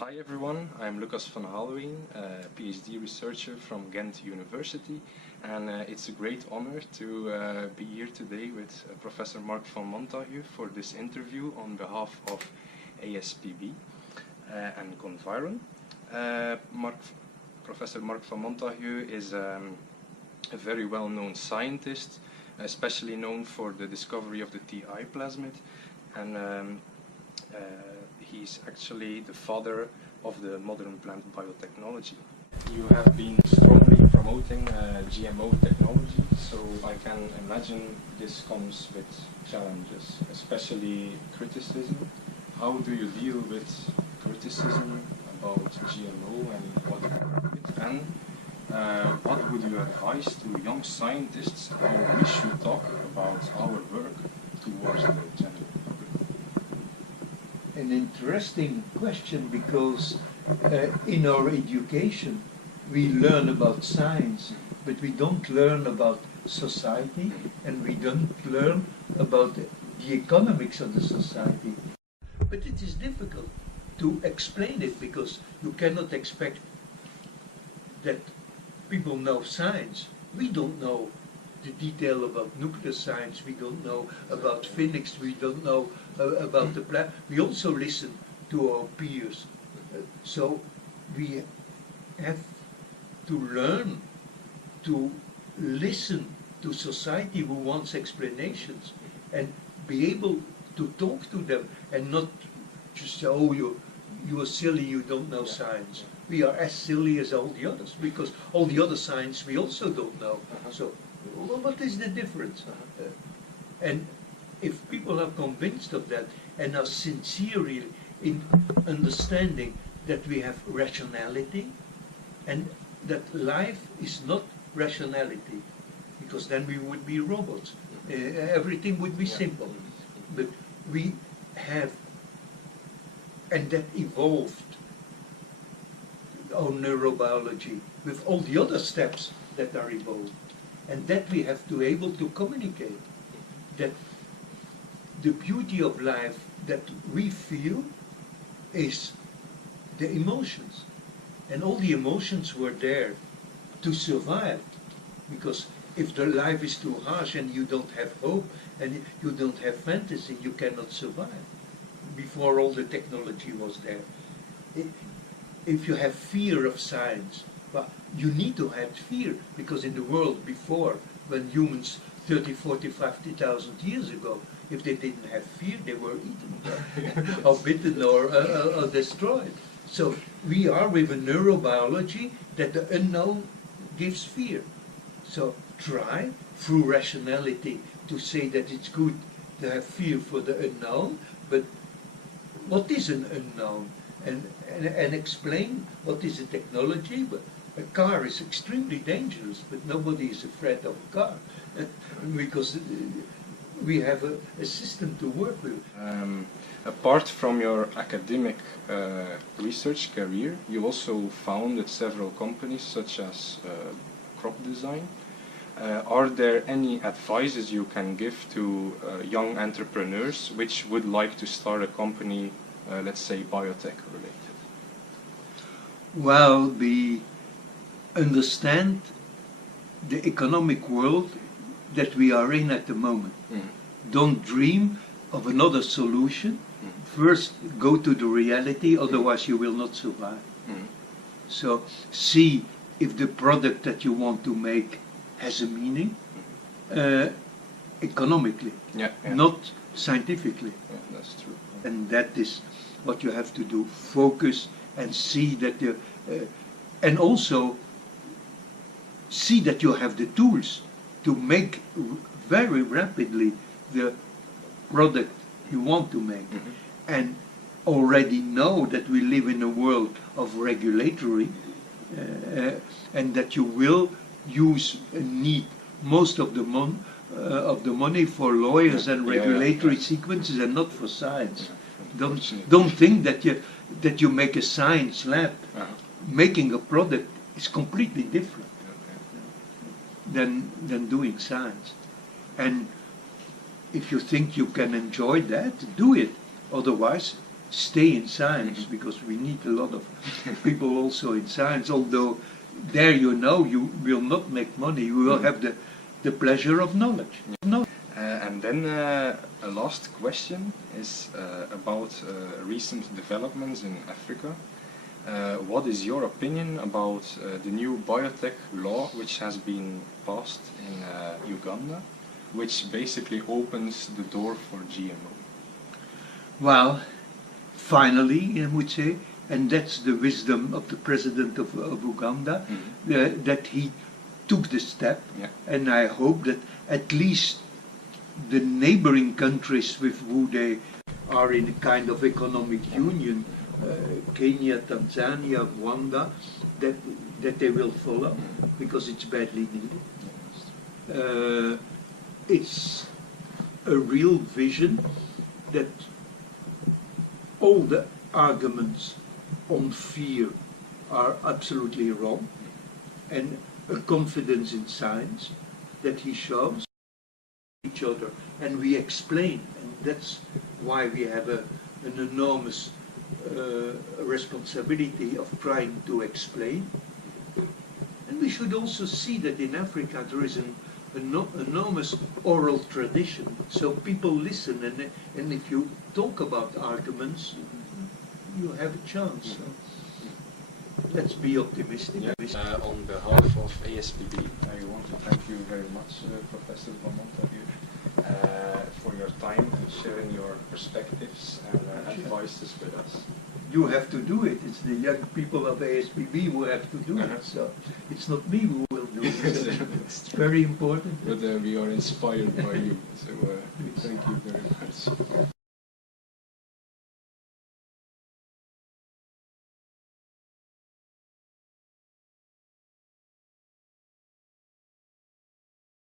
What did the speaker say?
Hi everyone, I'm Lucas Vanhaelewyn, a PhD researcher from Ghent University, and it's a great honor to be here today with Professor Marc van Montagu for this interview on behalf of ASPB and Conviron. Professor Marc van Montagu is a very well-known scientist, especially known for the discovery of the TI plasmid, and he's actually the father of the modern plant biotechnology. You have been strongly promoting GMO technology, so I can imagine this comes with challenges, especially criticism. How do you deal with criticism about GMO and what you work with? And what would you advise to young scientists how we should talk about our work towards the general public? An interesting question, because in our education we learn about science, but we don't learn about society, and we don't learn about the economics of the society. But it is difficult to explain it, because you cannot expect that people know science. We don't know the detail about nuclear science, we don't know about physics, we don't know about the plant. We also listen to our peers. So we have to learn to listen to society who wants explanations and be able to talk to them and not just say, oh, you are silly, you don't know science. We are as silly as all the others, because all the other science we also don't know. So what is the difference? And if people are convinced of that and are sincere in understanding that we have rationality and that life is not rationality, because then we would be robots. Everything would be simple. But we have, and that evolved our neurobiology with all the other steps that are involved. And that we have to be able to communicate. That the beauty of life that we feel is the emotions. And all the emotions were there to survive. Because if the life is too harsh and you don't have hope and you don't have fantasy, you cannot survive. Before all the technology was there. If you have fear of science, well, you need to have fear, because in the world before, when humans 30, 40, 50,000 years ago, if they didn't have fear, they were eaten or bitten or destroyed. So we are with a neurobiology that the unknown gives fear. So try, through rationality, to say that it's good to have fear for the unknown, but what is an unknown? And explain what is a technology. But a car is extremely dangerous, but nobody is afraid of a car because we have a system to work with. Apart from your academic research career, you also founded several companies such as Crop Design. Are there any advices you can give to young entrepreneurs which would like to start a company, let's say biotech related? Well, understand the economic world that we are in at the moment. Don't dream of another solution. First, go to the reality, otherwise you will not survive. So see if the product that you want to make has a meaning economically, not scientifically. Yeah, that's true. And that is what you have to do. Focus and see that and also see that you have the tools to make very rapidly the product you want to make. And already know that we live in a world of regulatory and that you will need most of the money for lawyers and regulatory sequences and not for science. Don't think that you make a science lab. Making a product is completely different than doing science. And if you think you can enjoy that, do it. Otherwise, stay in science, because we need a lot of people also in science, although there you will not make money, you will have the pleasure of knowledge. And then a last question is about recent developments in Africa. What is your opinion about the new biotech law which has been passed in Uganda, which basically opens the door for GMO? Well, finally, I would say, and that's the wisdom of the president of Uganda, that he took the step, and I hope that at least the neighboring countries with who they are in a kind of economic union, Kenya, Tanzania, Rwanda, that they will follow, because it's badly needed. It's a real vision that all the arguments on fear are absolutely wrong, and a confidence in science that he shows each other, and we explain, and that's why we have an enormous responsibility of trying to explain. And we should also see that in Africa there is an enormous oral tradition, so people listen, and if you talk about arguments, you have a chance. So let's be optimistic. On behalf of ASPB, I want to thank you very much, Professor van Montagu, for your time and sharing your perspectives and advices with us. You have to do it. It's the young people of ASPB who have to do it. So it's not me who will do it. So it's very important. But we are inspired by you. So thank you very much.